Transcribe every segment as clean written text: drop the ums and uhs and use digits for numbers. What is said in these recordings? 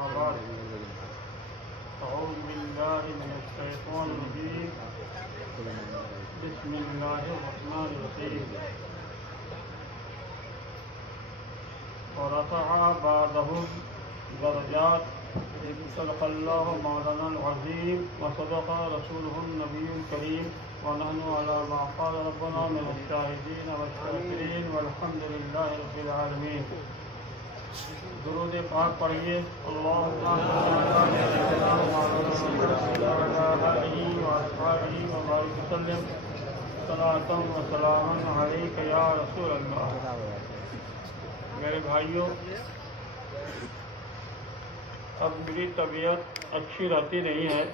أما بعد أعوذ بالله من الشيطان الرجيم بسم الله الرحمن الرحيم ورفع بعضهم درجات صدق الله مولانا العظيم وصدق رسوله النبي الكريم ونحن على ما قال ربنا من الشاهدين والشاكرين والحمد لله رب العالمين. درود پاک پڑھیے. اللهم صل على آله وأصحابه وبارك وسلم صلاة وسلاما عليك يا رسول اللہ. میرے بھائیوں، اب میری طبیعت اچھی رہتی نہیں ہے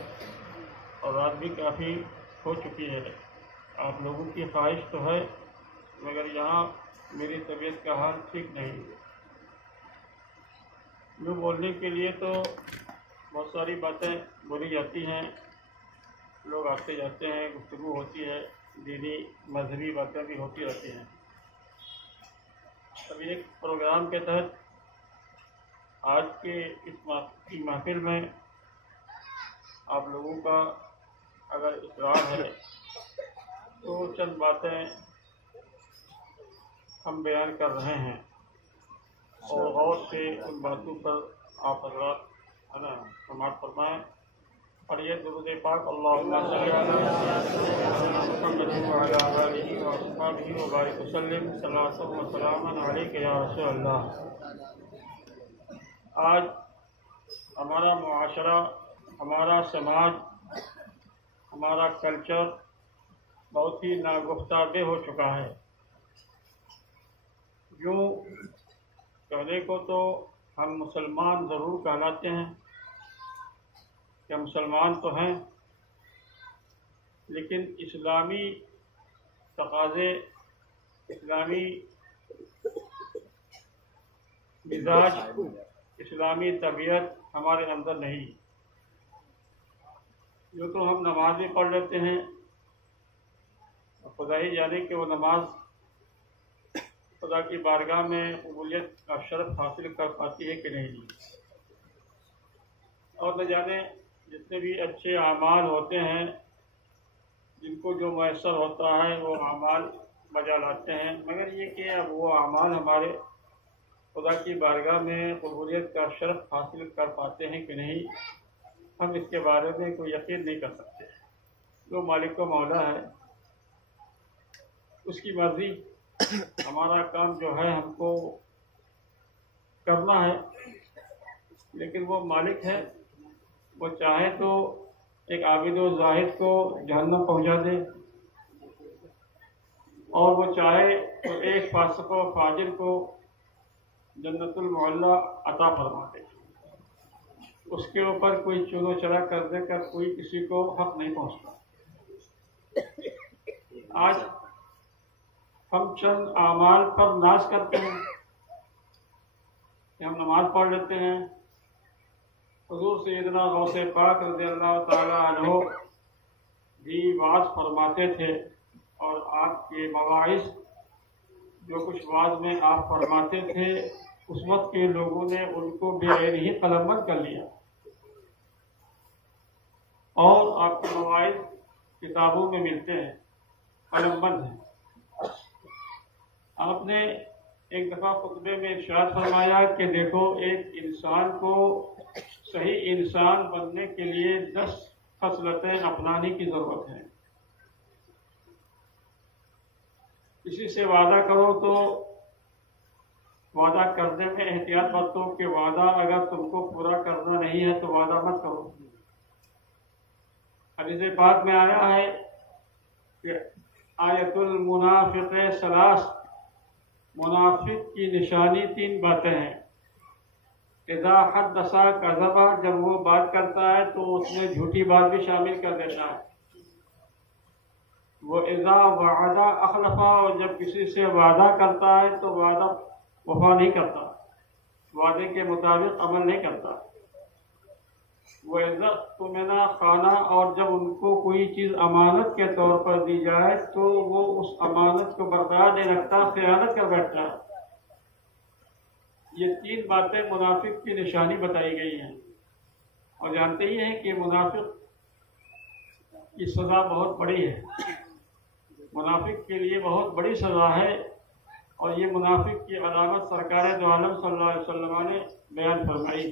اور رات بھی کافی ہو چکی ہے. آپ لوگوں کی خواہش تو ہے مگر یہاں میری طبیعت کا حال ٹھیک نہیں ہے. یوں بولنے کے لیے تو بہت ساری باتیں بولی جاتی ہیں، لوگ آتے جاتے ہیں، گفتگو ہوتی ہے، دینی مذہبی باتیں بھی ہوتی رہتی ہیں. ابھی ایک پروگرام کے تحت آج کے اس محفل میں آپ لوگوں کا اگر اقرار ہے تو چند باتیں ہم بیان کر رہے ہیں اور غور سے ان باتوں پر آپ حضرات سماعت فرمائیں. پڑھیے درود پاک. اللہم صل علی محمد وعلی آلہ وصحبہ وبارک وسلم صلاۃ و سلاما علیک یا رسول اللہ. آج ہمارا معاشرہ، ہمارا سماج، ہمارا کلچر بہت ہی ناگفتہ ہو چکا ہے. یوں کہنے کو تو ہم مسلمان ضرور کہلاتے ہیں کہ مسلمان تو ہیں، لیکن اسلامی تقاضے، اسلامی مزاج، اسلامی طبیعت ہمارے اندر نہیں. یوں تو ہم نماز بھی پڑھ لیتے ہیں، خدا ہی جانے کہ وہ نماز خدا کی بارگاہ میں قبولیت کا شرف حاصل کر پاتی ہے کہ نہیں. اور نہ جانے جتنے بھی اچھے اعمال ہوتے ہیں، جن کو جو میسر ہوتا ہے وہ اعمال بجا لاتے ہیں، مگر یہ کہ اب وہ اعمال ہمارے خدا کی بارگاہ میں قبولیت کا شرف حاصل کر پاتے ہیں کہ نہیں، ہم اس کے بارے میں کوئی یقین نہیں کر سکتے. جو مالک و مولا ہے اس کی مرضی. ہمارا کام جو ہے ہم کو کرنا ہے، لیکن وہ مالک ہے، وہ چاہے تو ایک عابد و زاہد کو جہنم پہنچا دے اور وہ چاہے تو ایک فاسق و فاجر کو جنت المعلی عطا فرما دے. اس کے اوپر کوئی چلو چلا کرنے کا کوئی کسی کو حق نہیں پہنچتا. آج ہم چند اعمال پر ناز کرتے ہیں کہ ہم نماز پڑھ لیتے ہیں. حضور سیدنا غوث پاک رضی اللہ تعالیٰ عنہ بھی واعظ فرماتے تھے اور آپ کے مواعظ جو کچھ واعظ میں آپ فرماتے تھے اس وقت کے لوگوں نے ان کو بے عین ہی قلم بند کر لیا اور آپ کے مواعظ کتابوں میں ملتے ہیں، قلم بند ہیں. آپ نے ایک دفعہ خطبے میں ارشاد فرمایا کہ دیکھو، ایک انسان کو صحیح انسان بننے کے لیے 10 خصلتیں اپنانے کی ضرورت ہے. کسی سے وعدہ کرو تو وعدہ کرنے میں احتیاط برتو کہ وعدہ اگر تم کو پورا کرنا نہیں ہے تو وعدہ مت کرو. حدیث پاک میں آیا ہے کہ آیت المنافق ثلاث، منافق کی نشانی 3 باتیں ہیں. اذا حدث کذب، جب وہ بات کرتا ہے تو اس میں جھوٹی بات بھی شامل کر دیتا ہے. وہ اذا وعد اخلف، اور جب کسی سے وعدہ کرتا ہے تو وعدہ وفا نہیں کرتا، وعدے کے مطابق عمل نہیں کرتا. وہ عزت تمنا خانہ، اور جب ان کو کوئی چیز امانت کے طور پر دی جائے تو وہ اس امانت کو برقرار نہیں رکھتا، خیانت کر بیٹھتا ہے. یہ 3 باتیں منافق کی نشانی بتائی گئی ہیں، اور جانتے ہی ہیں کہ منافق کی سزا بہت بڑی ہے، منافق کے لیے بہت بڑی سزا ہے، اور یہ منافق کی علامت سرکار دو عالم صلی اللہ علیہ وسلم نے بیان فرمائی۔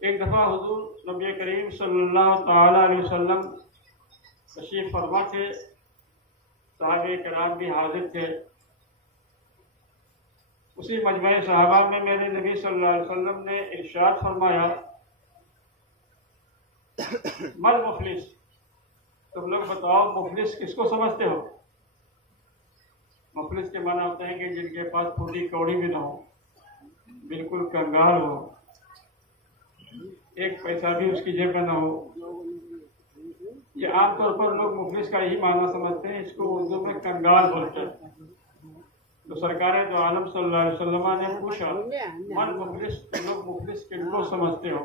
ایک دفعہ حضور نبی کریم صلی اللہ تعالی علیہ وسلم تشریف فرما تھے، صحابہ کرام بھی حاضر تھے۔ اسی مجمع صحابہ میں میرے نبی صلی اللہ علیہ وسلم نے ارشاد فرمایا، مل مفلس، تم لوگ بتاؤ مفلس کس کو سمجھتے ہو؟ مفلس کے معنی ہوتے ہیں کہ جن کے پاس پھوٹی کوڑی بھی نہ ہو، بالکل کنگال ہو، ایک پیسہ بھی اس کی جیب میں نہ ہو۔ یہ عام طور پر لوگ مفلس کا یہی معنی سمجھتے ہیں، اس کو اردو میں کنگال بولتے ہیں۔ تو سرکار دو عالم صلی اللہ علیہ وسلم نے پوچھا، من مفلس، تم لوگ مفلس کن کو سمجھتے ہو؟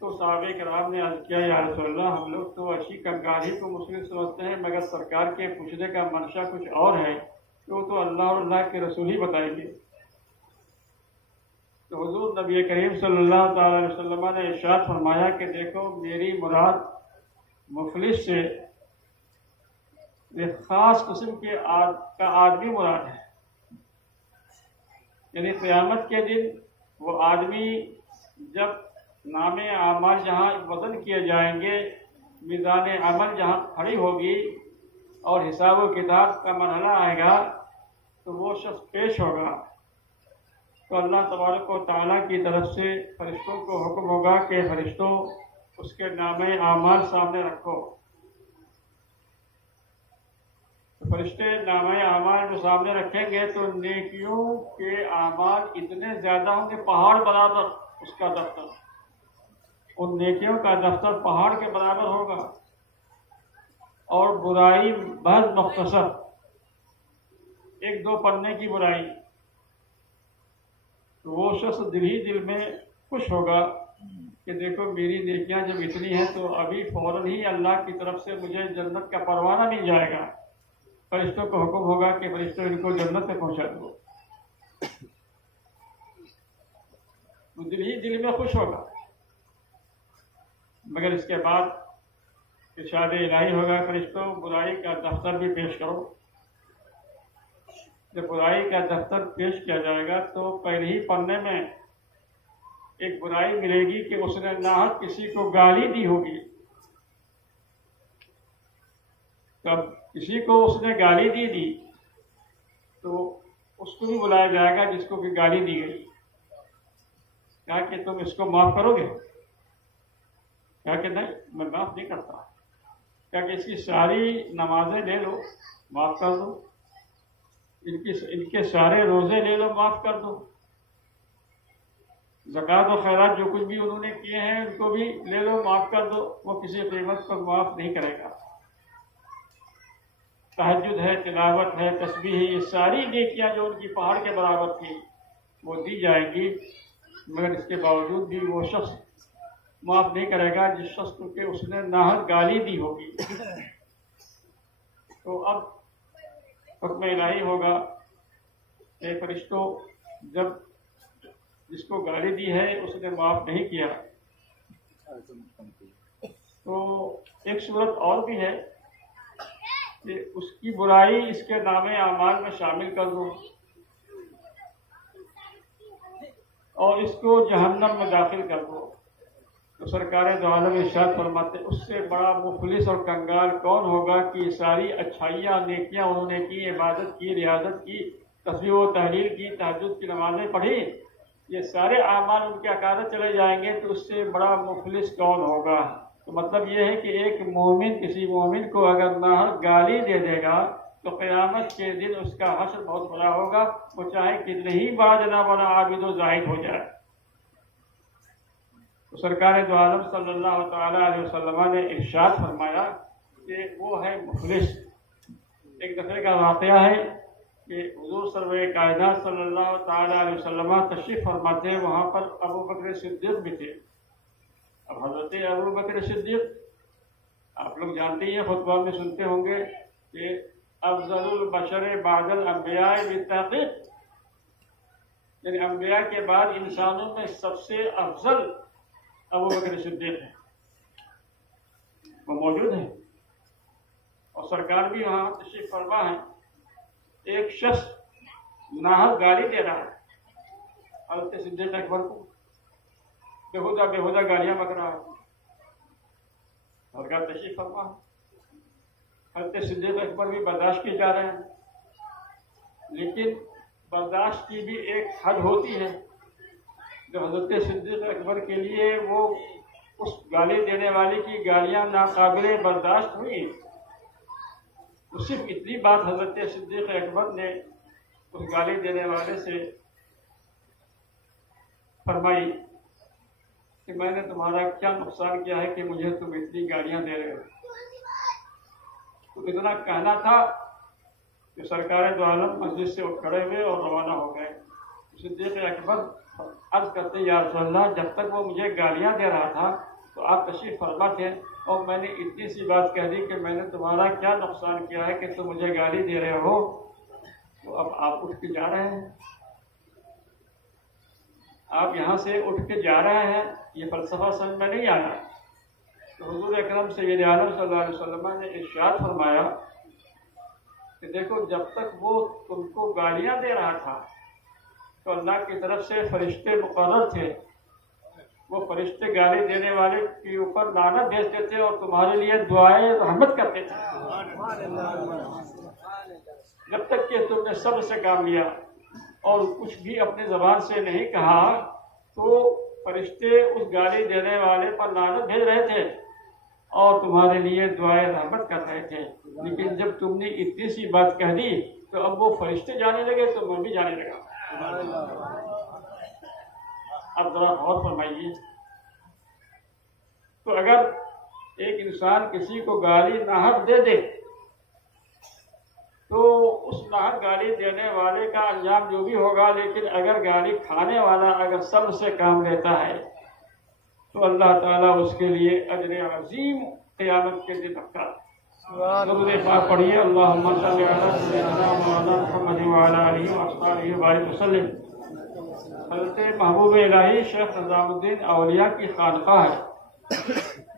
تو صحابہ کرام نے عرض کیا، یا رسول اللہ، ہم لوگ تو اچھی کنگال ہی کو مفلس سمجھتے ہیں، مگر سرکار کے پوچھنے کا منشا کچھ اور ہے، تو اللہ اور اللہ کے رسول ہی بتائیں گے۔ تو حضور نبی کریم صلی اللہ تعالی علیہ وسلم نے ارشاد فرمایا کہ دیکھو، میری مراد مفلس سے ایک خاص قسم کا آدمی مراد ہے، یعنی قیامت کے دن وہ آدمی جب نام اعمال جہاں وزن کیے جائیں گے، میزان عمل جہاں کھڑی ہوگی اور حساب و کتاب کا مرحلہ آئے گا، تو وہ شخص پیش ہوگا، تو اللہ تبارک و تعالیٰ کی طرف سے فرشتوں کو حکم ہوگا کہ فرشتوں اس کے نام اعمال سامنے رکھو۔ فرشتے نام اعمال جو سامنے رکھیں گے تو نیکیوں کے اعمال اتنے زیادہ ہوں گے، پہاڑ برابر اس کا دفتر، ان نیکیوں کا دفتر پہاڑ کے برابر ہوگا، اور برائی بہت مختصر، 1-2 پڑھنے کی برائی۔ تو وہ شخص دل ہی دل میں خوش ہوگا کہ دیکھو میری نیکیاں جب اتنی ہیں تو ابھی فوراً ہی اللہ کی طرف سے مجھے جنت کا پروانہ مل جائے گا، فرشتوں کو حکم ہوگا کہ فرشتوں ان کو جنت میں پہنچا دو۔ تو دل ہی دل میں خوش ہوگا، مگر اس کے بعد ارشاد الہی ہوگا، فرشتوں برائی کا دفتر بھی پیش کرو۔ جب برائی کا دفتر پیش کیا جائے گا تو پہلے ہی پڑھنے میں ایک برائی ملے گی کہ اس نے ناحق کسی کو گالی دی ہوگی۔ تب کسی کو اس نے گالی دی تو اس کو بھی بلایا جائے گا جس کو بھی گالی دی گئی، کہا کہ تم اس کو معاف کرو گے؟ کہا کہ نہیں، میں معاف نہیں کرتا۔ کہا کہ اس کی ساری نمازیں لے لو، معاف کر دو، ان کے سارے روزے لے لو، معاف کر دو، زکوٰۃ و خیرات جو کچھ بھی انہوں نے کیے ہیں ان کو بھی لے لو، معاف کر دو۔ وہ کسی قیمت پر معاف نہیں کرے گا۔ تہجد ہے، تلاوت ہے، تسبیح ہے، یہ ساری نیکیاں جو ان کی پہاڑ کے برابر تھی وہ دی جائیں گی، مگر اس کے باوجود بھی وہ شخص معاف نہیں کرے گا جس شخص کو کہ اس نے ناحق گالی دی ہوگی۔ تو اب حکم الہی ہوگا کہ فرشتوں جب جس کو گالی دی ہے اس نے معاف نہیں کیا، تو ایک صورت اور بھی ہے کہ اس کی برائی اس کے نام اعمال میں شامل کر دو اور اس کو جہنم میں داخل کر دو۔ تو سرکار دو عالم ارشاد فرماتے اس سے بڑا مفلس اور کنگال کون ہوگا کہ یہ ساری اچھائیاں نیکیاں انہوں نے کی، عبادت کی، ریاضت کی، تسبیح و تحلیل کی، تہجد کی نمازیں پڑھی، یہ سارے اعمال ان کے عقادت چلے جائیں گے، تو اس سے بڑا مفلس کون ہوگا؟ تو مطلب یہ ہے کہ ایک مومن کسی مومن کو اگر ناحق گالی دے دے گا تو قیامت کے دن اس کا حشر بہت بڑا ہوگا، وہ چاہے کتنے ہی بڑا جناب والا عابد و زاہد ہو جائے۔ تو سرکار دو عالم صلی اللہ تعالی علیہ وسلم نے ارشاد فرمایا کہ وہ ہے مفلس۔ ایک دفعہ کا واقعہ ہے کہ حضور سرور کائنات صلی اللہ تعالی علیہ وسلم تشریف فرماتے ہیں، وہاں پر ابو بکر صدیق بھی تھے۔ اب حضرت ابو بکر صدیق آپ لوگ جانتے ہیں، خطبہ میں سنتے ہوں گے کہ افضل البشر بعد الانبیاء بالتحقیق، یعنی انبیاء کے بعد انسانوں میں سب سے افضل ابوبکر صدیق ہے، وہ موجود ہیں اور سرکار بھی وہاں تشریف فرما ہے۔ ایک شخص ناحق گالی دے رہا ہے حضرت صدیق اکبر کو، بےہودہ گالیاں بک رہا ہے، سرکار تشریف فرما ہے۔ حضرت صدیق اکبر بھی برداشت کیے جا رہے ہیں، لیکن برداشت کی بھی ایک حد ہوتی ہے۔ جو حضرت صدیق اکبر کے لیے وہ اس گالی دینے والے کی گالیاں ناقابل برداشت ہوئی، تو صرف اتنی بات حضرت صدیق اکبر نے اس گالی دینے والے سے فرمائی کہ میں نے تمہارا کیا نقصان کیا ہے کہ مجھے تم اتنی گالیاں دے رہے ہو؟ تو اتنا کہنا تھا کہ سرکار دو عالم مسجد سے اٹھ کھڑے ہوئے اور روانہ ہو گئے۔ صدیق اکبر عرض کرتے یا رسول اللہ، جب تک وہ مجھے گالیاں دے رہا تھا تو آپ تشریف فرما تھے، اور میں نے اتنی سی بات کہہ دی کہ میں نے تمہارا کیا نقصان کیا ہے کہ تم مجھے گالی دے رہے ہو، تو اب آپ اٹھ کے جا رہے ہیں، آپ یہاں سے اٹھ کے جا رہے ہیں، یہ فلسفہ سمجھ میں نہیں آیا۔ تو حضور اکرم سید عالم صلی اللہ علیہ وسلم نے ارشاد فرمایا کہ دیکھو، جب تک وہ تم کو گالیاں دے رہا تھا تو اللہ کی طرف سے فرشتے مقرر تھے، وہ فرشتے گالی دینے والے کے اوپر لعنت بھیجتے تھے اور تمہارے لیے دعائیں رحمت کرتے تھے۔ جب تک کہ تم نے صبر سے کام لیا اور کچھ بھی اپنی زبان سے نہیں کہا تو فرشتے اس گالی دینے والے پر لعنت بھیج رہے تھے اور تمہارے لیے دعائیں رحمت کر رہے تھے۔ لیکن جب تم نے اتنی سی بات کہہ دی تو اب وہ فرشتے جانے لگے تو میں بھی جانے لگا۔ اب ذرا غور فرمائیے، تو اگر ایک انسان کسی کو گالی ناحق دے دے تو اس ناحق گالی دینے والے کا انجام جو بھی ہوگا، لیکن اگر گالی کھانے والا اگر صبر سے کام لیتا ہے تو اللہ تعالیٰ اس کے لیے اجر عظیم قیامت کے دن رکھتا ہے۔ درود پاک پڑھیے، اللہم صلی علی سیدنا مولانا محمد وعلی آلہ واصحابہ وبارک وسلم۔ حضرت محبوب الہی شیخ نظام الدین اولیاء کی خانقاہ ہے،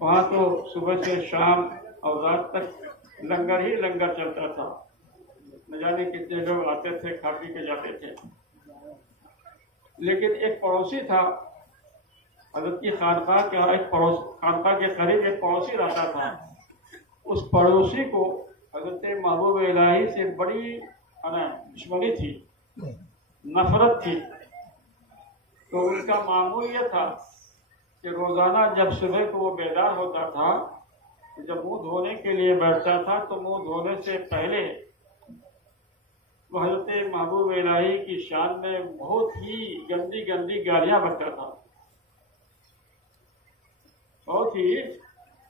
وہاں تو صبح سے شام اور رات تک لنگر ہی لنگر چلتا تھا، نہ جانے کتنے لوگ آتے تھے، کھا پی کے جاتے تھے۔ لیکن ایک پڑوسی تھا حضرت کی خانقاہ کا، خانقاہ کے قریب ایک پڑوسی رہتا تھا۔ اس پڑوسی کو حضرت محبوب الہی سے بڑی دشمنی تھی، نفرت تھی۔ تو ان کا معمول یہ تھا کہ روزانہ جب صبح کو وہ بیدار ہوتا تھا، جب منہ دھونے کے لیے بیٹھتا تھا تو منہ دھونے سے پہلے وہ حضرت محبوب الہی کی شان میں بہت ہی گندی گندی گالیاں بکتا تھا، بہت ہی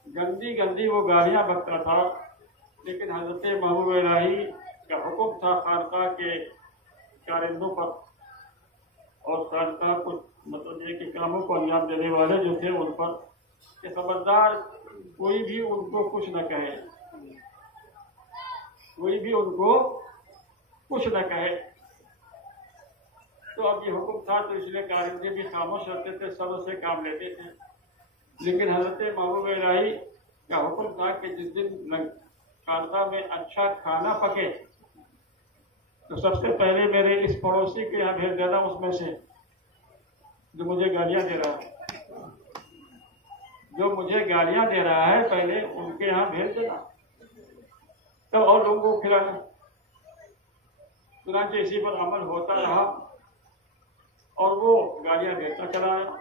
گندی گندی وہ گالیاں بکتا تھا۔ لیکن حضرت محبوب الہی کا حکم تھا خانقاہ کے کارندوں پر اور خانقاہ کو مطلب یہ کہ کاموں کو انجام دینے والے جو تھے ان پر، کہ خبردار کوئی بھی ان کو کچھ نہ کہے، کوئی بھی ان کو کچھ نہ کہے۔ تو اب یہ حکم تھا تو اس لیے کارندے بھی خاموش رہتے تھے، صبر سے کام لیتے تھے۔ لیکن حضرت محبوب الہی کا حکم تھا کہ جس دن خانقاہ میں اچھا کھانا پکے تو سب سے پہلے میرے اس پڑوسی کے یہاں بھیج دینا، اس میں سے جو مجھے گالیاں دے رہا ہے، جو مجھے گالیاں دے رہا ہے پہلے ان کے یہاں بھیج دینا، تب اور لوگوں کو کھلانا۔ چنانچہ اسی پر عمل ہوتا رہا اور وہ گالیاں دیتا چلا رہا۔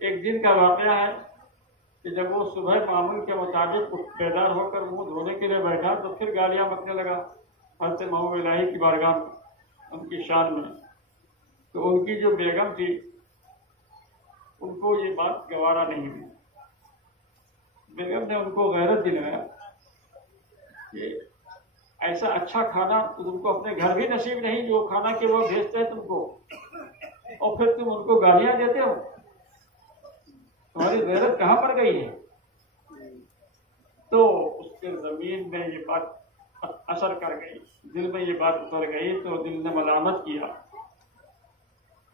ایک دن کا واقعہ ہے کہ جب وہ صبح معمول کے مطابق بیدار ہو کر منہ دھونے کے لیے بیٹھا تو پھر گالیاں بکنے لگا حضرت محبوب الہی کی بارگاہ میں، ان کی شان میں۔ تو ان کی جو بیگم تھی ان کو یہ بات گوارا نہیں ہوئی۔ بیگم نے ان کو غیرت دلایا کہ ایسا اچھا کھانا تم کو اپنے گھر بھی نصیب نہیں جو کھانا کہ وہ بھیجتے ہیں تم کو، اور پھر تم ان کو گالیاں دیتے ہو، تمہاری غیرت کہاں پر گئی ہے؟ تو اس کے زمین میں یہ بات اثر کر گئی، دل میں یہ بات اتر گئی، تو دل نے ملامت کیا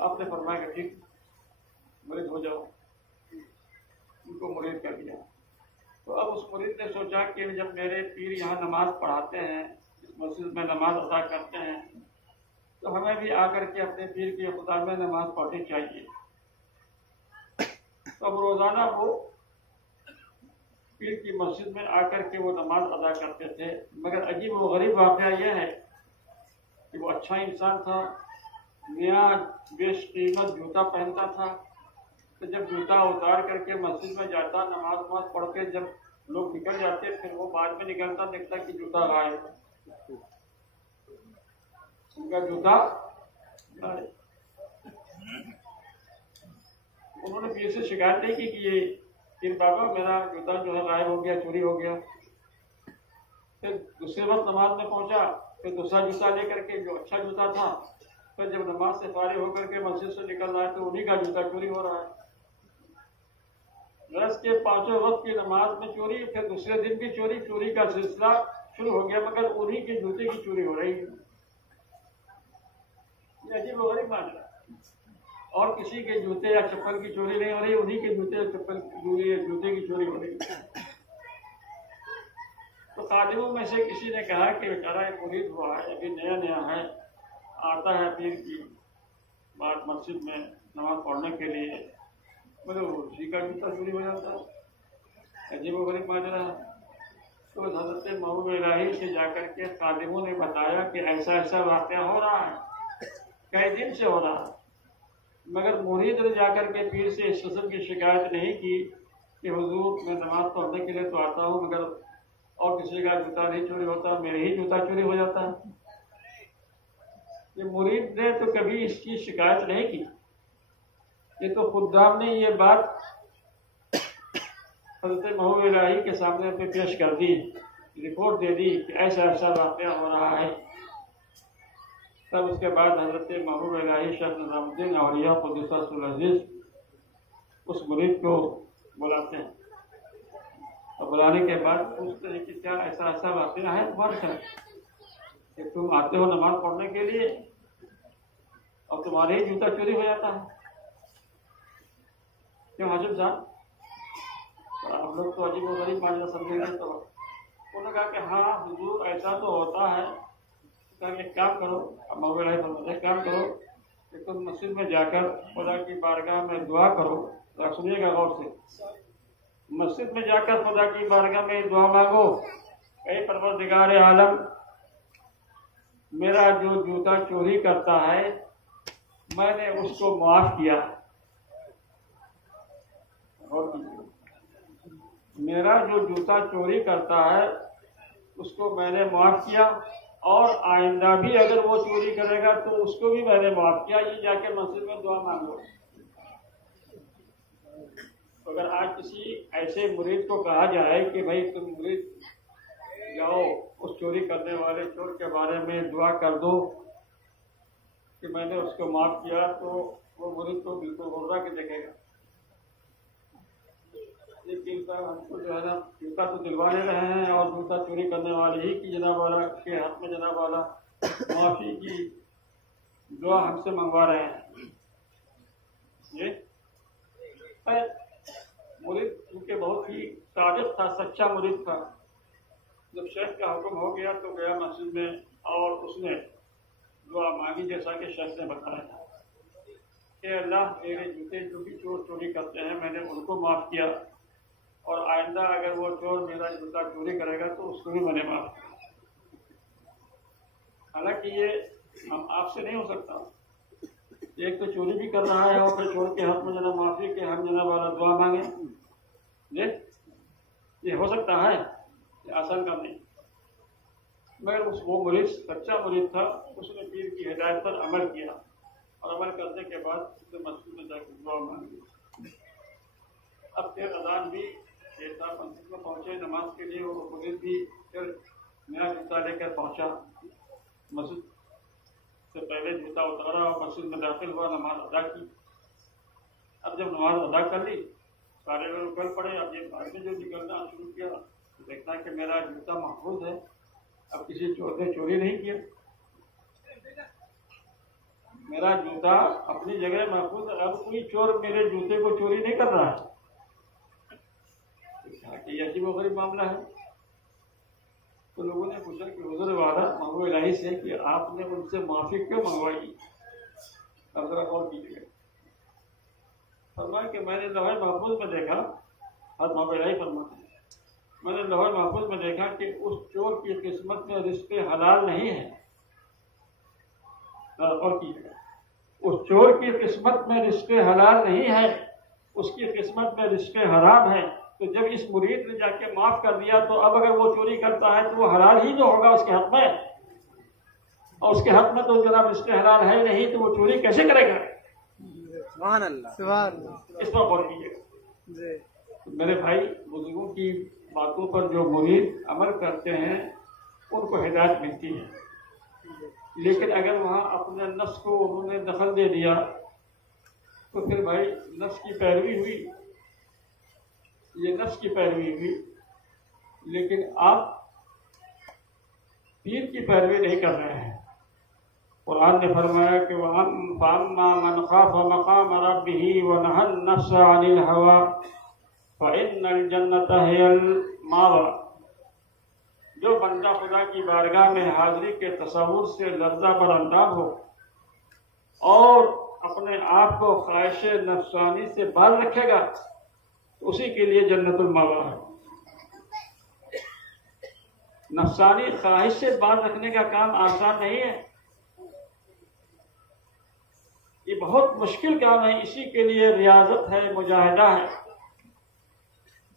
تو آپ نے فرمایا کہ ٹھیک مرید ہو جاؤ، ان کو مرید کر دیا۔ تو اب اس مرید نے سوچا کہ جب میرے پیر یہاں نماز پڑھاتے ہیں، اس مسجد میں نماز ادا کرتے ہیں، تو ہمیں بھی آ کر کے اپنے پیر کی خدا میں نماز پڑھنی چاہیے۔ تو اب روزانہ وہ پیر کی مسجد میں آ کر کے وہ نماز ادا کرتے تھے، مگر عجیب و غریب واقعہ یہ ہے کہ وہ اچھا انسان تھا، نیا بیش قیمت جوتا پہنتا تھا، تو جب جوتا اتار کر کے مسجد میں جاتا، نماز پڑھ کے جب لوگ نکل جاتے، پھر وہ بعد میں نکلتا دیکھتا کہ جوتا غائب ہے، ان کا جوتا غائب۔ انہوں نے پیر سے شکایت نہیں کی کہ یہ پیر بابا میرا جوتا جو ہے غائب ہو گیا، چوری ہو گیا۔ پھر دوسرے وقت نماز میں پہنچا، پھر دوسرا جوتا لے کر کے جو اچھا جوتا تھا، پھر جب نماز سے فارغ ہو کر کے مسجد سے نکل رہا ہے تو انہی کا جوتا چوری ہو رہا ہے۔ رس کے پانچوں وقت کی نماز میں چوری، پھر دوسرے دن بھی چوری، چوری کا سلسلہ شروع ہو گیا، مگر انہی کے جوتے کی چوری ہو رہی ہے۔ یہ عجیب و غریب معاملہ ہے۔ اور کسی کے جوتے یا چپل کی چوری نہیں ہو رہی، انہی کے جوتے یا چپل جوتے کی چوری ہو رہی ہے۔ تو خادموں میں سے کسی نے کہا کہ بیچارہ ایک مرید ہوا ہے، ابھی نیا نیا ہے، آتا ہے پیر کی بات مسجد میں نماز پڑھنے کے لیے، مگر اسی کا جوتا چوری ہو جاتا ہے، عجیب و غریب ماجرا ہے۔ تو حضرت محبوب الہی سے جا کر کے خادموں نے بتایا کہ ایسا ایسا واقعہ ہو رہا ہے، کئی دن سے ہو رہا ہے، مگر مرید نے جا کر کے پیر سے اس قسم کی شکایت نہیں کی کہ حضور میں نماز پڑھنے کے لیے تو آتا ہوں، مگر اور کسی کا جوتا نہیں چوری ہوتا، میرے ہی جوتا چوری ہو جاتا ہے۔ یہ مرید نے تو کبھی اس کی شکایت نہیں کی، یہ تو خدام نے یہ بات حضرت محبوب الہی کے سامنے پہ پیش کر دی، رپورٹ دے دی کہ ایسا ایسا واقعہ ہو رہا ہے۔ تب اس کے بعد حضرت محبوب الہی شیخ نظام الدین اولیاء قدس سرہ العزیز اس مرید کو بلاتے ہیں، اور بلانے کے بعد پوچھتے ہیں کہ کیا ایسا ایسا واقعہ ہے تمہارے ساتھ کہ تم آتے ہو نماز پڑھنے کے لیے اور تمہارے ہی جوتا چوری ہو جاتا ہے؟ کیوں حاجب صاحب، ہم لوگ تو عجیب و غریب ماجرا سمجھیں گے۔ تو انہوں نے کہا کہ ہاں حضور ایسا تو ہوتا ہے۔ کہا کہ کام کرو، اب محبوب الہی فرماتے ہیں کام کرو کہ تم مسجد میں جا کر خدا کی بارگاہ میں دعا کرو۔ ذرا سنیے گا غور سے، مسجد میں جا کر خدا کی بارگاہ میں دعا مانگو، اے پروردگار عالم، میرا جو جوتا چوری کرتا ہے میں نے اس کو معاف کیا۔ میرا جو جوتا چوری کرتا ہے اس کو میں نے معاف کیا، اور آئندہ بھی اگر وہ چوری کرے گا تو اس کو بھی میں نے معاف کیا۔ یہ جا کے مسجد میں دعا مانگو۔ اگر آج کسی ایسے مرید کو کہا جائے کہ بھائی تم مرید جاؤ اس چوری کرنے والے چور کے بارے میں دعا کر دو کہ میں نے اس کو معاف کیا، تو وہ مرید کو بالکل غرہ کے دیکھے گا۔ لیکن صاحب ہم کو جو ہے نا جوتا تو دلوا لے رہے ہیں، اور جوتا چوری کرنے والے ہی کی جناب والا کے ہاتھ میں جناب والا معافی کی دعا ہم سے منگوا رہے ہیں۔ یہ مرید کیونکہ بہت ہی صادق تھا، سچا مرید تھا، جب شیخ کا حکم ہو گیا تو گیا مسجد میں اور اس نے دعا مانگی جیسا کہ شیخ نے بتایا تھا کہ اللہ میرے جوتے جو بھی چور چوری کرتے ہیں میں نے ان کو معاف کیا، اور آئندہ اگر وہ چور میرا جوتا چوری کرے گا تو اس کو بھی میں نے معاف کیا۔ حالانکہ یہ ہم آپ سے نہیں ہو سکتا، ایک تو چوری بھی کر رہا ہے اور پھر چور کے ہاتھ میں جناب معافی کے ہم جناب والا دعا مانگے، یہ ہو سکتا ہے؟ یہ آسان کام نہیں۔ مگر وہ مرید سچا مرید تھا، اس نے پیر کی ہدایت پر عمل کیا، اور عمل کرنے کے بعد اس نے مسجد میں جا کے دعا مانگی۔ اب پھر اذان بھی صاحب مسجد میں پہنچے نماز کے لیے، وہ مرید بھی پھر نیا جوتا لے کر پہنچا، مسجد سے پہلے جوتا اتارا اور مسجد میں داخل ہوا، نماز ادا کی۔ اب جب نماز ادا کر لی سارے لوگ نکل پڑے، اب یہ بعد میں جو نکلنا شروع کیا دیکھنا کہ میرا جوتا محفوظ ہے، اب کسی چور نے چوری نہیں کیا۔ میرا جوتا اپنی جگہ محفوظ ہے، اب کوئی چور میرے جوتے کو چوری نہیں کر رہا ہے، یہ عجیب و غریب معاملہ ہے۔ تو لوگوں نے پوچھا کہ حضور والا محبوب الہی سے کہ آپ نے ان سے معافی کیوں منگوائی؟ اب ذرا غور کیجیے۔ فرمایا کہ میں نے لوح محفوظ میں دیکھا، حضرت محبوب الہی فرماتے ہیں، میں نے لوح محفوظ میں دیکھا کہ اس چور کی قسمت میں رزق حلال نہیں ہے۔ اور کیجیے گا، اس چور کی قسمت میں رزق حلال نہیں ہے، اس کی قسمت میں رزق حرام ہے۔ تو جب اس مرید نے جا کے معاف کر دیا تو اب اگر وہ چوری کرتا ہے تو وہ حلال ہی جو ہوگا اس کے حق میں، اور اس کے حق میں تو جناب رزق حلال ہے نہیں، تو وہ چوری کیسے کرے گا؟ سبحان اللہ، سبحان اللہ۔ اس پر غور کیجیے گا۔ میرے بھائی، بزرگوں کی باتوں پر جو مرید عمل کرتے ہیں ان کو ہدایت ملتی ہے، لیکن اگر وہاں اپنے نفس کو انہوں نے دخل دے دیا تو پھر بھائی نفس کی پیروی ہوئی، یہ نفس کی پیروی ہوئی، لیکن آپ پیر کی پیروی نہیں کر رہے ہیں۔ قرآن نے فرمایا کہ فَأَمَّا مَنْ خَافَ مَقَامَ رَبِّهِ وَنَهَى النَّفْسَ عَنِ الْهَوَىٰ فَإِنَّ الْجَنَّةَ هِيَ الْمَأْوَىٰ۔ جو بندہ خدا کی بارگاہ میں حاضری کے تصور سے لرزہ بر اندام ہو اور اپنے آپ کو خواہش نفسانی سے باز رکھے گا تو اسی کے لیے جنت المأویٰ ہے۔ نفسانی خواہش سے باز رکھنے کا کام آسان نہیں ہے، یہ بہت مشکل کام ہے، اسی کے لیے ریاضت ہے، مجاہدہ ہے،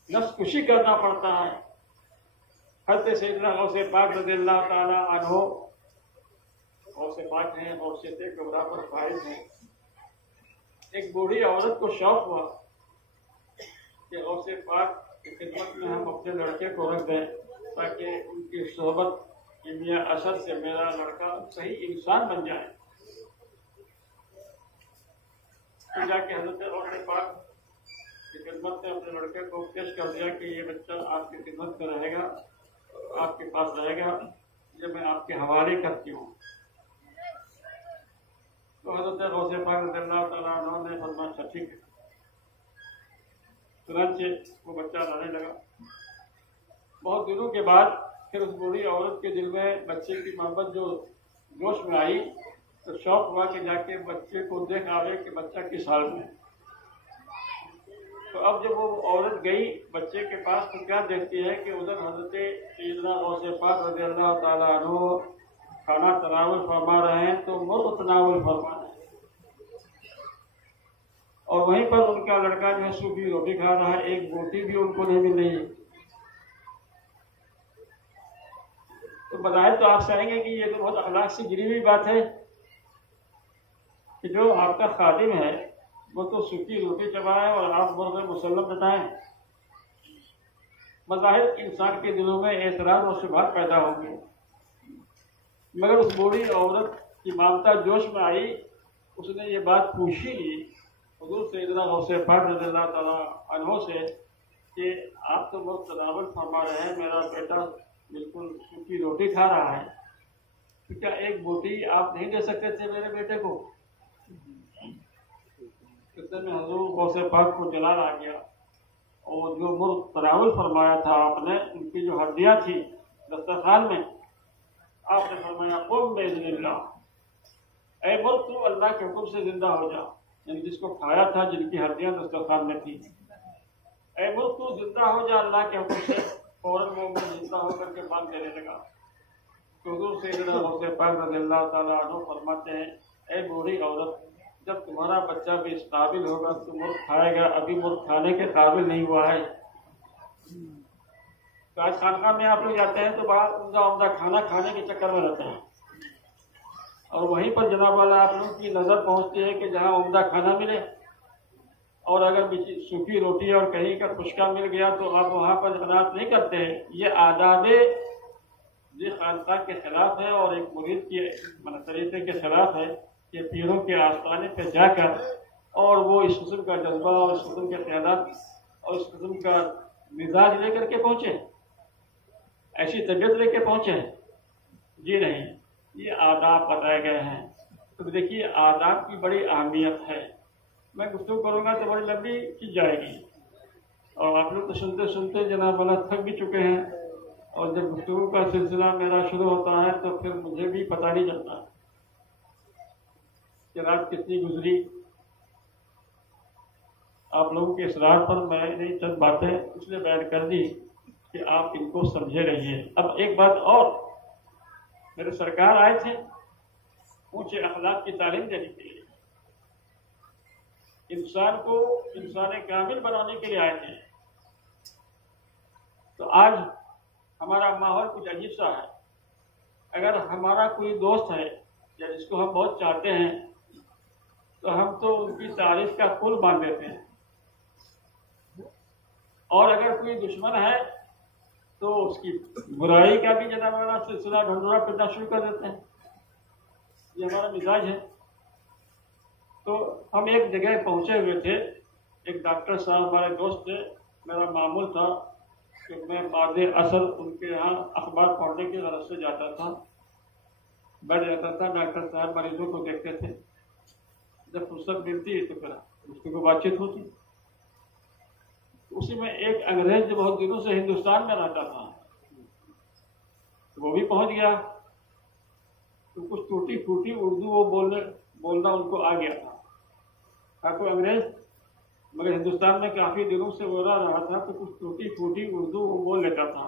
نفس کشی کرنا پڑتا ہے۔ حضرت سیدنا غوث پاک رضی اللہ تعالی عنہ، غوث پاک ہیں، غوثیت کبریٰ پر فائز ہیں، ایک بوڑھی عورت کو شوق ہوا کہ غوث پاک کی خدمت میں ہم اپنے لڑکے کو رکھ دیں تاکہ ان کی صحبت کی میاں اثر سے میرا لڑکا صحیح انسان بن جائے۔ تو جا کے حضرت غوث پاک کی خدمت میں اپنے لڑکے کو پیش کر دیا کہ یہ بچہ آپ کی خدمت میں رہے گا، آپ کے پاس رہے گا، یہ میں آپ کے حوالے کرتی ہوں۔ تو حضرت غوث پاک رضی اللہ تعالیٰ عنہ نے فرمایا اچھا ٹھیک ہے۔ چنانچہ وہ بچہ لانے لگا۔ بہت دنوں کے بعد پھر اس بوڑھی عورت کے دل میں بچے کی محبت جو جوش میں آئی تو شوق ہوا کہ جا کے بچے کو دیکھ آوے کہ بچہ کس حال میں۔ تو اب جب وہ عورت گئی بچے کے پاس تو کیا دیکھتی ہے کہ ادھر حضرت سیدنا غوث پاک رضی اللہ تعالیٰ عنہ کھانا تناول فرما رہے ہیں تو مرغ تناول فرما رہے ہیں، اور وہیں پر ان کا لڑکا جو ہے سوکھی روٹی کھا رہا ہے، ایک بوٹی بھی ان کو نہیں مل رہی ہے۔ تو بظاہر تو آپ کہیں گے کہ یہ تو بہت اخلاق سے گری ہوئی بات ہے کہ جو آپ کا خادم ہے وہ تو سوکھی روٹی چبائے اور آپ مرغ مسلم بتائیں۔ بظاہر انسان کے دلوں میں اعتراض اور شبہات پیدا ہوں گے، مگر اس بوڑھی عورت کی مامتا جوش میں آئی، اس نے یہ بات پوچھی لی حضور سیدنا غوث پاک رضی اللہ تعالیٰ عنہ سے کہ آپ تو مرغ تناول فرما رہے ہیں، میرا بیٹا بالکل سوکھی روٹی کھا رہا ہے، تو کیا ایک بوٹی آپ نہیں دے سکتے تھے میرے بیٹے کو؟ کتنے میں حضور غوث پاک کو جلال آ گیا، اور جو مرغ تناول فرمایا تھا آپ نے، ان کی جو ہڈیاں تھی دسترخوان میں، آپ نے فرمایا قم باذن اللہ، اے مرغ تو اللہ کے حکم سے زندہ ہو جا، یعنی جس کو کھایا تھا جن کی ہڈیاں دسترخوان میں تھی، اے مرغ تو زندہ ہو جا اللہ کے حکم سے۔ فوراً وہ زندہ ہو کر کے بات دینے لگا۔ تو حضور سیدنا غوث پاک رضی اللہ تعالیٰ عنہ فرماتے ہیں اے بوڑھی عورت، جب تمہارا بچہ بھی اس قابل ہوگا تو مرغ کھائے گا، ابھی مرغ کھانے کے قابل نہیں ہوا ہے۔ تو آج خانقاہ میں آپ لوگ جاتے ہیں تو بڑا عمدہ عمدہ کھانا کھانے کے چکر میں رہتے ہیں، اور وہیں پر جناب والا آپ لوگوں کی نظر پہنچتی ہے کہ جہاں عمدہ کھانا ملے، اور اگر سوکھی روٹی اور کہیں کا خشکا مل گیا تو آپ وہاں پر قناعت نہیں کرتے ہیں۔ یہ آداب خانقاہ کے خلاف ہے اور ایک مرید کے طریقے کے خلاف ہے کہ پیروں کے آستانے پہ جا کر اور وہ اس قسم کا جذبہ اور اس قسم کے خیالات اور اس قسم کا مزاج لے کر کے پہنچے، ایسی طبیعت لے کے پہنچے، جی نہیں، یہ آداب بتائے گئے ہیں۔ تو دیکھیے آداب کی بڑی اہمیت ہے. میں گفتگو کروں گا تو بڑی لمبی کی جائے گی اور آپ لوگ تو سنتے سنتے جناب والا تھک بھی چکے ہیں اور جب گفتگو کا سلسلہ میرا شروع ہوتا ہے تو پھر مجھے بھی پتہ نہیں چلتا کہ رات کتنی گزری. آپ لوگوں کے اصرار پر میں نے چند باتیں اس لیے بیان کر دی کہ آپ ان کو سمجھے رہیے. اب ایک بات اور، میرے سرکار آئے تھے اونچے اخلاق کی تعلیم دینے کے لیے، انسان کو انسان کامل بنانے کے لیے آئے تھے. تو آج ہمارا ماحول کچھ عجیب سا ہے. اگر ہمارا کوئی دوست ہے یا جس کو ہم بہت چاہتے ہیں تو ہم تو ان کی تعریف کا پل باندھ دیتے ہیں، اور اگر کوئی دشمن ہے تو اس کی برائی کا بھی جناب والا سلسلہ ڈھنڈورا پھرنا شروع کر دیتے ہیں. یہ ہمارا مزاج ہے. تو ہم ایک جگہ پہنچے ہوئے تھے، ایک ڈاکٹر صاحب ہمارے دوست تھے. میرا معمول تھا کہ میں بعد اثر ان کے یہاں اخبار پڑھنے کی غرض سے جاتا تھا، بیٹھ جاتا تھا. ڈاکٹر صاحب مریضوں کو دیکھتے تھے، جب فرصت ملتی تو پھر گفتگو بات چیت ہوتی. اسی میں ایک انگریز جو بہت دنوں سے ہندوستان میں رہتا تھا وہ بھی پہنچ گیا. تو کچھ ٹوٹی پھوٹی اردو وہ بولنا ان کو آ گیا تھا. کوئی انگریز مگر ہندوستان میں کافی دنوں سے وہ رہا تھا تو کچھ ٹوٹی پھوٹی اردو وہ بول لیتا تھا.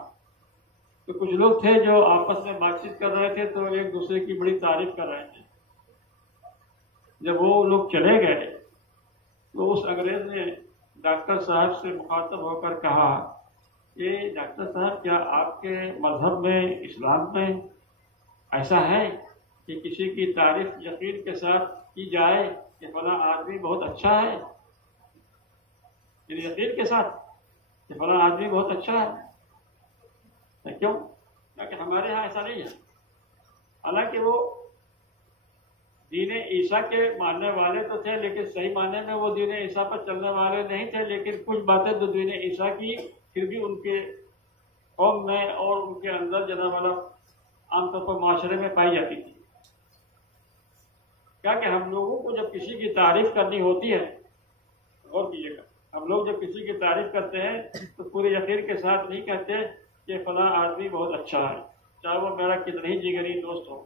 تو کچھ لوگ تھے جو آپس میں بات چیت کر رہے تھے تو ایک دوسرے کی بڑی تعریف کر رہے تھے. جب وہ لوگ چلے گئے تو اس انگریز نے ڈاکٹر صاحب سے مخاطب ہو کر کہا کہ ڈاکٹر صاحب کیا آپ کے مذہب میں اسلام میں ایسا ہے کہ کسی کی تعریف یقین کے ساتھ کی جائے کہ فلاں آدمی بہت اچھا ہے، یعنی یقین کے ساتھ کہ فلاں آدمی بہت اچھا ہے؟ کیوں؟ کہ ہمارے ہاں ایسا نہیں ہے. حالانکہ وہ دین عیسیٰ کے ماننے والے تو تھے لیکن صحیح معنی میں وہ دین عیسیٰ پر چلنے والے نہیں تھے. لیکن کچھ باتیں جو دین عیسیٰ کی پھر بھی ان کے قوم میں اور ان کے اندر جناب والا عام طور پر معاشرے میں پائی جاتی تھی. کیا کہ ہم لوگوں کو جب کسی کی تعریف کرنی ہوتی ہے، غور کیجیے گا، ہم لوگ جب کسی کی تعریف کرتے ہیں تو پورے یقین کے ساتھ نہیں کہتے کہ فلاں آدمی بہت اچھا ہے، چاہے وہ میرا کتنا ہی جگری دوست ہو.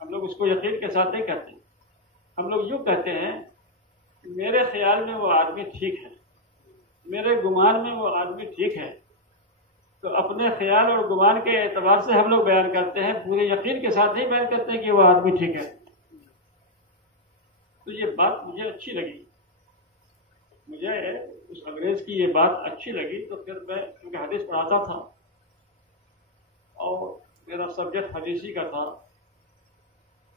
ہم لوگ اس کو یقین کے ساتھ نہیں کہتے. ہم لوگ یوں کہتے ہیں کہ میرے خیال میں وہ آدمی ٹھیک ہے، میرے گمان میں وہ آدمی ٹھیک ہے. تو اپنے خیال اور گمان کے اعتبار سے ہم لوگ بیان کرتے ہیں، پورے یقین کے ساتھ نہیں بیان کرتے ہیں کہ وہ آدمی ٹھیک ہے. تو یہ بات مجھے اچھی لگی، مجھے اس انگریز کی یہ بات اچھی لگی. تو پھر میں کیونکہ حدیث پڑھاتا تھا اور میرا سبجیکٹ حدیثی کا تھا،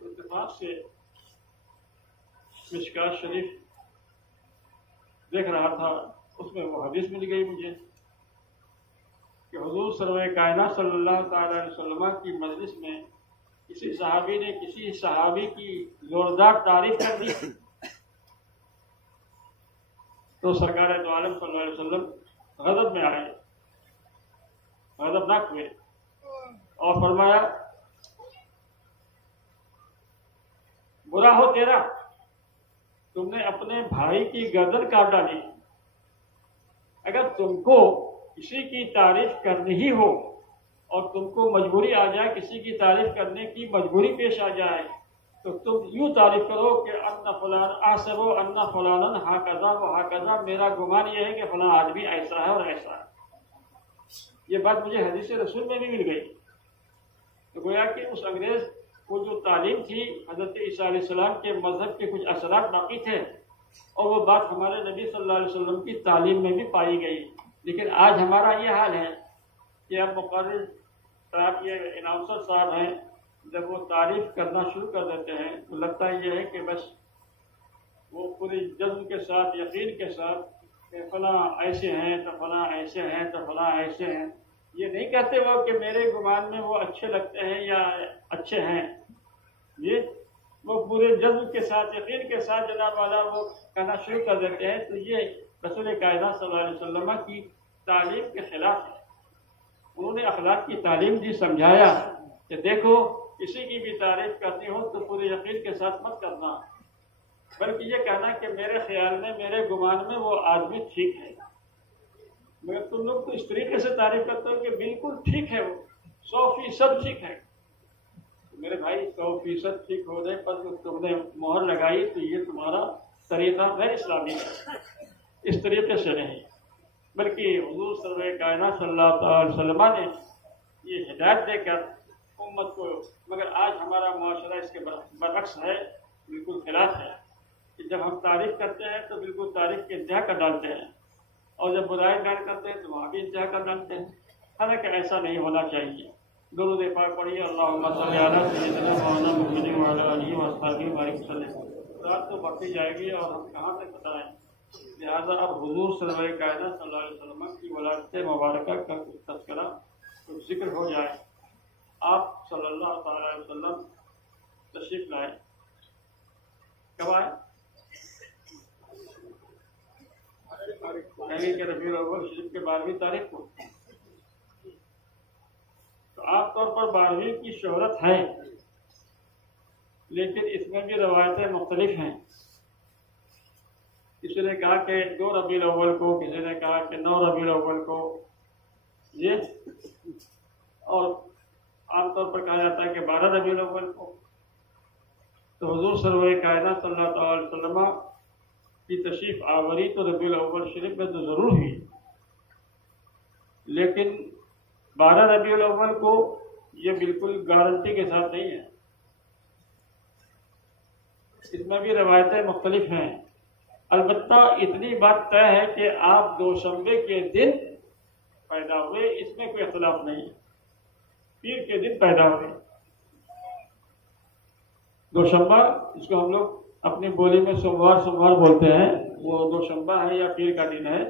تو اتفاق سے مشکات شریف دیکھ رہا تھا، اس میں وہ حدیث مل گئی مجھے کہ حضور سرور کائنات صلی اللہ تعالی علیہ وسلم کی مجلس میں کسی صحابی نے کسی صحابی کی زوردار تعریف کر دی تو سرکار دو عالم صلی اللہ علیہ وسلم غضب میں آئے، غضبناک ہوئے اور فرمایا برا ہو تیرا، تم نے اپنے بھائی کی گردن کاٹ ڈالی. اگر تم کو کسی کی تعریف کرنی ہی ہو اور تم کو مجبوری آ جائے، کسی کی تعریف کرنے کی مجبوری پیش آ جائے، تو تم یوں تعریف کرو کہ ان فلان احسب ان فلانا ہاکذا و ہاکذا، میرا گمان یہ ہے کہ فلاں آدمی ایسا ہے اور ایسا ہے. یہ بات مجھے حدیث رسول میں بھی مل گئی. تو گویا کہ اس انگریز کو جو تعلیم تھی حضرت عیسیٰ علیہ السلام کے مذہب کے کچھ اثرات باقی تھے اور وہ بات ہمارے نبی صلی اللہ علیہ وسلم کی تعلیم میں بھی پائی گئی. لیکن آج ہمارا یہ حال ہے کہ اب مقرر صاحب یہ اناؤنسر صاحب ہیں، جب وہ تعریف کرنا شروع کر دیتے ہیں تو لگتا یہ ہے کہ بس وہ پوری جذب کے ساتھ یقین کے ساتھ کہ فلاں ایسے ہیں تو فلاں ایسے ہیں تو فلاں ایسے ہیں. یہ نہیں کہتے وہ کہ میرے گمان میں وہ اچھے لگتے ہیں یا اچھے ہیں، یہ وہ پورے جذب کے ساتھ یقین کے ساتھ جناب والا وہ کہنا شروع کر دیتے ہیں. تو یہ رسول کائنات صلی اللہ علیہ وسلم کی تعلیم کے خلاف ہے. انہوں نے اخلاق کی تعلیم دی، سمجھایا کہ دیکھو کسی کی بھی تعریف کرنی ہو تو پورے یقین کے ساتھ مت کرنا، بلکہ یہ کہنا کہ میرے خیال میں، میرے گمان میں وہ آدمی ٹھیک ہے، مگر تم لوگ تو اس طریقے سے تعریف کرتے ہو کہ بالکل ٹھیک ہے، وہ 100% ٹھیک ہے۔ میرے بھائی 100% ٹھیک ہونے پر جو تم نے مہر لگائی تو یہ تمہارا طریقہ غیر اسلامی ہے، اس طریقے سے نہیں، بلکہ حضور سرور کائنات صلی اللہ تعالی وسلم نے یہ ہدایت دے کر امت کو، مگر آج ہمارا معاشرہ اس کے برعکس ہے، بالکل خلاف ہے، کہ جب ہم تعریف کرتے ہیں تو بالکل تعریف کے انتہا کر ڈالتے ہیں، اور جب برائی بیان کرتے ہیں تو وہاں بھی انتہا کر ڈالتے ہیں، حالانکہ ایسا نہیں ہونا چاہیے۔ درود پاک پڑھیے، اللہم صلی علی سیدنا مولانا محمد وعلی آلہ وصحبہ وبارک وسلم۔ رات تو بڑھتی جائے گی اور ہم کہاں تک بتائیں، لہٰذا اب حضور سرور کائنات صلی اللہ علیہ وسلم کی ولادت مبارکہ کا کچھ تذکرہ، کچھ ذکر ہو جائے۔ آپ صلی اللہ تعالی علیہ وسلم تشریف لائے، کب آئے؟ کہیں کہ ربیع الاول شریف کے 12ویں تاریخ کو۔ تو عام طور پر 12ویں کی شہرت ہے، لیکن اس میں بھی روایتیں مختلف ہیں۔ کسی نے کہا کہ 2 ربیع الاول کو، کسی نے کہا کہ 9 ربیع الاول کو، یہ اور عام طور پر کہا جاتا ہے کہ 12 ربیع الاول کو۔ تو حضور سرور کائنات صلی اللہ تعالی وسلم کی تشریف آوری تو ربیع الاول شریف میں تو ضرور ہوئی، لیکن 12 ربیع الاول کو یہ بالکل گارنٹی کے ساتھ نہیں ہے، اس میں بھی روایتیں مختلف ہیں۔ البتہ اتنی بات طے ہے کہ آپ دوشنبے کے دن پیدا ہوئے، اس میں کوئی اختلاف نہیں ہے، پیر کے دن پیدا ہوئے۔ دوشنبہ، اس کو ہم لوگ اپنی بولی میں سوموار بولتے ہیں، وہ دوشنبہ ہے یا پیر کا دن ہے۔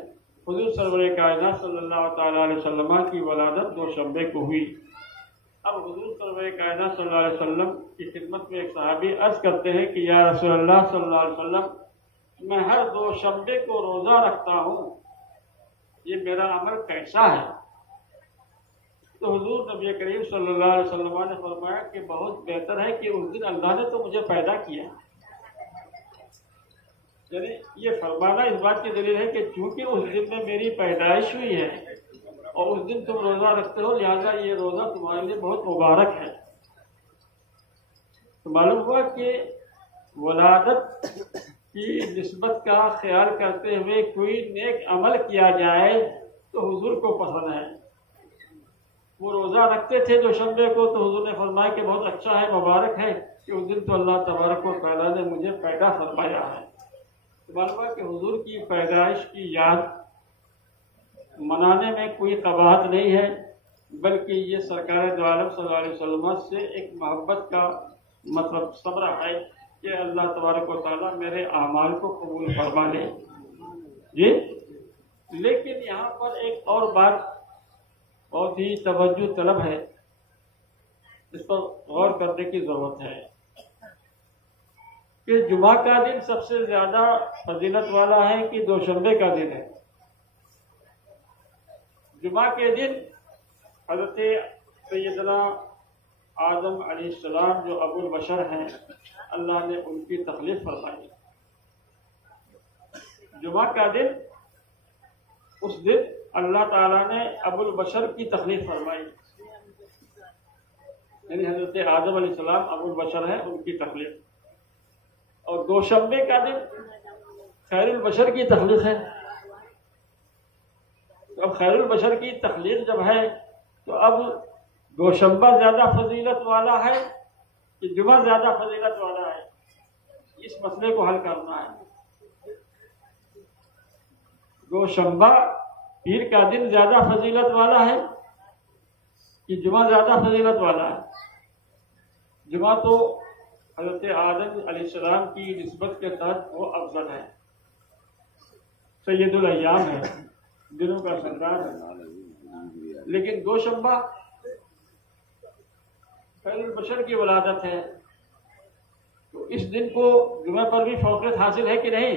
حضور سرور کائنات صلی اللہ تعالی علیہ وسلم کی ولادت دوشنبے کو ہوئی۔ اب حضور سرور کائنات صلی اللہ علیہ وسلم کی خدمت میں ایک صحابی عرض کرتے ہیں کہ یا رسول اللہ صلی اللہ علیہ وسلم، میں ہر دوشنبے کو روزہ رکھتا ہوں، یہ میرا عمل کیسا ہے؟ تو حضور نبی کریم صلی اللہ علیہ وسلم نے فرمایا کہ بہت بہتر ہے کہ اس دن اللہ نے تو مجھے پیدا کیا۔ یعنی یہ فرمانا اس بات کی دلیل ہے کہ چونکہ اس دن میں میری پیدائش ہوئی ہے اور اس دن تم روزہ رکھتے ہو، لہٰذا یہ روزہ تمہارے لیے بہت مبارک ہے۔ تو معلوم ہوا کہ ولادت کی نسبت کا خیال کرتے ہوئے کوئی نیک عمل کیا جائے تو حضور کو پسند ہے۔ وہ روزہ رکھتے تھے دوشنبے کو، تو حضور نے فرمایا کہ بہت اچھا ہے، مبارک ہے کہ اس دن تو اللہ تبارک و تعالیٰ نے مجھے پیدا فرمایا ہے۔ معلوم ہوا کہ حضور کی پیدائش کی یاد منانے میں کوئی قباحت نہیں ہے، بلکہ یہ سرکار دو عالم صلی اللہ علیہ وسلم سے ایک محبت کا مطلب ثمرہ ہے کہ اللہ تبارک و تعالیٰ میرے اعمال کو قبول فرما لے۔ جی، لیکن یہاں پر ایک اور بات بہت ہی توجہ طلب ہے، اس پر غور کرنے کی ضرورت ہے کہ جمعہ کا دن سب سے زیادہ فضیلت والا ہے کہ دوشنبے کا دن ہے؟ جمعہ کے دن حضرت سیدنا آدم علیہ السلام جو ابو البشر ہیں، اللہ نے ان کی تخلیق فرمائی۔ جمعہ کا دن، اس دن اللہ تعالیٰ نے ابو البشر کی تخلیق فرمائی، یعنی حضرت آدم علیہ السلام ابو البشر ہیں، ان کی تخلیق۔ اور دوشنبے کا دن خیر البشر کی تخلیق ہے۔ تو اب خیر البشر کی تخلیق جب ہے تو اب دوشنبہ زیادہ فضیلت والا ہے کہ جمعہ زیادہ فضیلت والا ہے؟ اس مسئلے کو حل کرنا ہے۔ دوشنبہ پیر کا دن زیادہ فضیلت والا ہے کہ جمعہ زیادہ فضیلت والا ہے؟ جمعہ تو حضرت آدم علیہ السلام کی نسبت کے تحت وہ افضل ہے، سید الایام ہے، دنوں کا سردار ہے۔ لیکن دوشنبہ خیر البشر کی ولادت ہے، تو اس دن کو جمعہ پر بھی فوقیت حاصل ہے کہ نہیں؟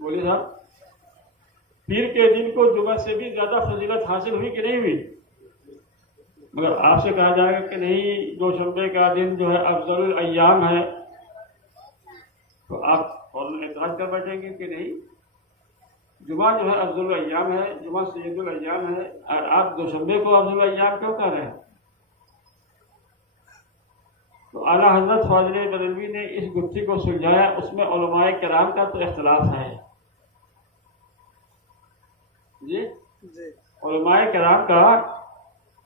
بولیے صاحب، پیر کے دن کو جمعہ سے بھی زیادہ فضیلت حاصل ہوئی کہ نہیں ہوئی؟ مگر آپ سے کہا جائے گا کہ نہیں دوشنبے کا دن جو ہے افضل الایام ہے، تو آپ فوراً اعتراض کر بیٹھیں گے کہ نہیں، جمعہ جو ہے افضل الایام ہے، جمعہ سید الایام ہے، اور آپ دوشنبے کو افضل الایام کیوں کہہ رہے ہیں؟ تو اعلیٰ حضرت فاضل بریلوی نے اس گتھی کو سلجھایا، اس میں علماء کرام کا تو اختلاف ہے جی، علماء کرام کا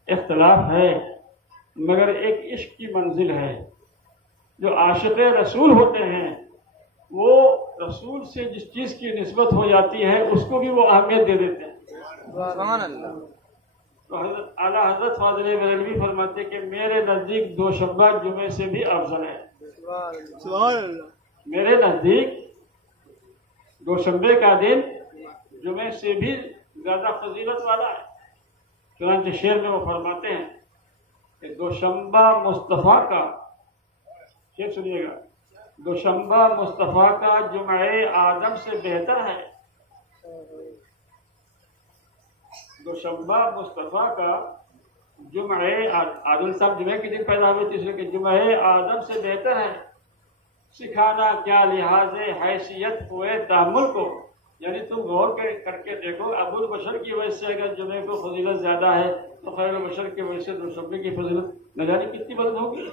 اختلاف ہے، مگر ایک عشق کی منزل ہے۔ جو عاشق رسول ہوتے ہیں وہ رسول سے جس چیز کی نسبت ہو جاتی ہے اس کو بھی وہ اہمیت دے دیتے ہیں۔ سبحان اللہ۔ تو حضرت اعلیٰ حضرت فاضل بریلوی فرماتے کہ میرے نزدیک دوشنبہ جمعے سے بھی افضل ہے۔ سبحان اللہ۔ میرے نزدیک دوشنبے کا دن جمعے سے بھی زیادہ فضیلت والا ہے۔ چنانچہ شعر میں وہ فرماتے ہیں کہ دوشنبہ مصطفیٰ کا، شعر سنیے گا، دوشنبہ مصطفیٰ کا جمعہ آدم سے بہتر ہے۔ دوشنبہ مصطفیٰ کا جمعہ آدم صاحب جمعے کے دن پیدا ہوئے تھے، اس لیے کہ جمعہ آدم سے بہتر ہے۔ سکھانا کیا لحاظ حیثیت ہوئے تحمل کو، یعنی تم غور کر کے دیکھو، ابو البشر کی وجہ سے اگر جمعے کو فضیلت زیادہ ہے تو خیر البشر کی وجہ سے دوشنبے کی فضیلت نہ جانے کتنی بلند ہوگی۔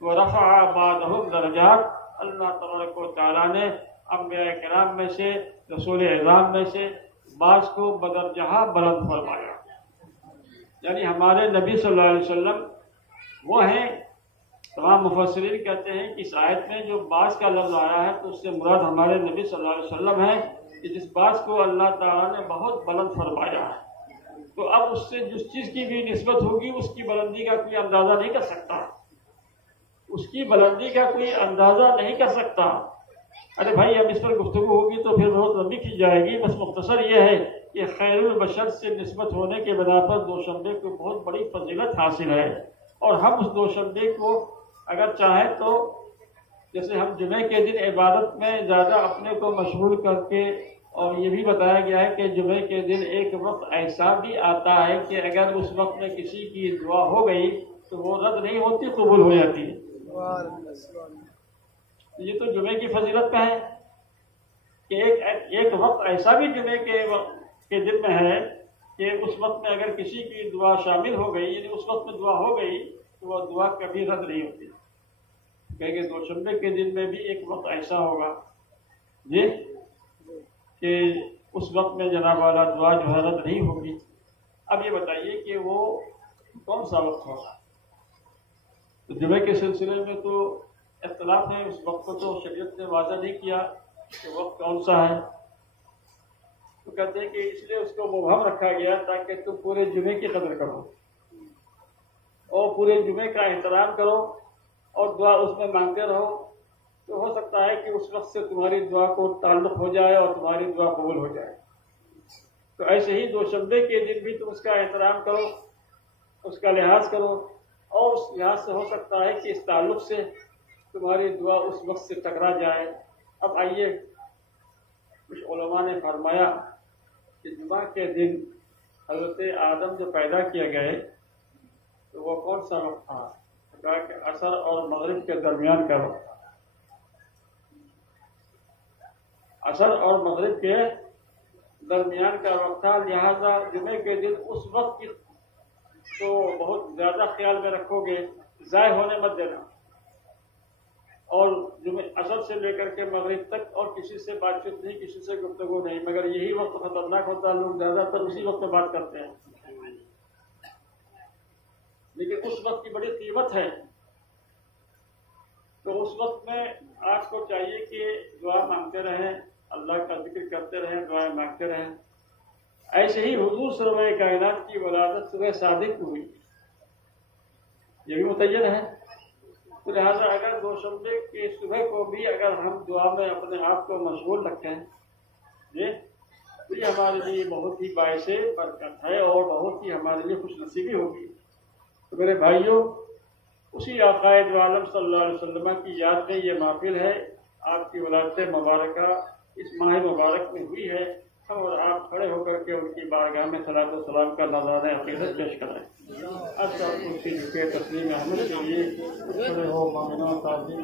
وَرَفَعَ بَعْضَهُمْ دَرَجَاتٍ، اللہ تبارک و تعالیٰ نے انبیاء کرام میں سے، رسول اعظام میں سے بعض کو بدرجہ بلند فرمایا۔ یعنی ہمارے نبی صلی اللہ علیہ وسلم وہ ہیں، تمام مفسرین کہتے ہیں کہ اس آیت میں جو بعض کا لفظ آیا ہے تو اس سے مراد ہمارے نبی صلی اللہ علیہ وسلم ہے کہ جس بعض کو اللہ تعالیٰ نے بہت بلند فرمایا ہے، تو اب اس سے جس چیز کی بھی نسبت ہوگی اس کی بلندی کا کوئی اندازہ نہیں کر سکتا، اس کی بلندی کا کوئی اندازہ نہیں کر سکتا۔ ارے بھائی اب اس پر گفتگو ہوگی تو پھر بہت لمبی کی جائے گی، بس مختصر یہ ہے کہ خیر البشر سے نسبت ہونے کے بنا پر دوشنبے کو بہت بڑی فضیلت حاصل ہے، اور ہم اس دوشنبے کو اگر چاہیں تو جیسے ہم جمعے کے دن عبادت میں زیادہ اپنے کو مشغول کر کے، اور یہ بھی بتایا گیا ہے کہ جمعے کے دن ایک وقت ایسا بھی آتا ہے کہ اگر اس وقت میں کسی کی دعا ہو گئی تو وہ رد نہیں ہوتی، قبول ہو جاتی ہے۔ یہ تو جمعے کی فضیلت کا ہے کہ ایک وقت ایسا بھی جمعے کے دن میں ہے کہ اس وقت میں اگر کسی کی دعا شامل ہو گئی، یعنی اس وقت میں دعا ہو گئی تو وہ دعا کبھی رد نہیں ہوتی۔ کہ دوشنبے کے دن میں بھی ایک وقت ایسا ہوگا جی کہ اس وقت میں جناب والا دعا جو ہے رد نہیں ہوگی۔ اب یہ بتائیے کہ وہ کون سا وقت ہوگا؟ تو جمعے کے سلسلے میں تو اختلاف ہے، اس وقت کو تو شریعت نے واضح نہیں کیا کہ وقت کون سا ہے، تو کہتے ہیں کہ اس لیے اس کو مبہم رکھا گیا تاکہ تم پورے جمعے کی قدر کرو اور پورے جمعے کا احترام کرو اور دعا اس میں مانگتے رہو، تو ہو سکتا ہے کہ اس وقت سے تمہاری دعا کو تعلق ہو جائے اور تمہاری دعا قبول ہو جائے۔ تو ایسے ہی دوشنبے کے دن بھی تم اس کا احترام کرو، اس کا لحاظ کرو، اور اس لحاظ سے ہو سکتا ہے کہ اس تعلق سے تمہاری دعا اس وقت سے ٹکرا جائے۔ اب آئیے، کچھ علماء نے فرمایا کہ جمعہ کے دن حضرت آدم جو پیدا کیے گئے تو وہ کون سا وقت تھا؟ کہا کہ عصر اور مغرب کے درمیان کا وقت تھا۔ عصر اور مغرب کے درمیان کا وقت تھا، لہذا جمعے کے دن اس وقت کی تو بہت زیادہ خیال میں رکھو گے، ضائع ہونے مت دینا، اور عصر سے لے کر کے مغرب تک اور کسی سے بات چیت نہیں، کسی سے گفتگو نہیں، مگر یہی وقت خطرناک ہوتا ہے، لوگ زیادہ تر اسی وقت میں بات کرتے ہیں، لیکن اس وقت کی بڑی قیمت ہے۔ تو اس وقت میں آپ کو چاہیے کہ دعا مانگتے رہیں، اللہ کا ذکر کرتے رہیں، دعائیں مانگتے رہیں۔ ایسے ہی حضور سرور کائنات کی ولادت صبح صادق ہوئی، یہ بھی متعین ہے، تو لہٰذا اگر دوشنبے کی صبح کو بھی اگر ہم دعا میں اپنے آپ کو مشغول رکھیں تو یہ ہمارے لیے بہت ہی باعث برکت ہے اور بہت ہی ہمارے لیے خوش نصیبی ہوگی۔ تو میرے بھائیوں، اسی آقائے دو عالم صلی اللہ علیہ وسلم کی یاد میں یہ محفل ہے، آپ کی ولادت مبارکہ اس ماہ مبارک میں ہوئی ہے، اور آپ کھڑے ہو کر کے ان کی بارگاہ میں صلاۃ و سلام کا نذرانہ عقیدت پیش کرائیں. اچھا کرسی جھکے تسلیم احمد کے لیے کھڑے ہو مومنوں تعظیم.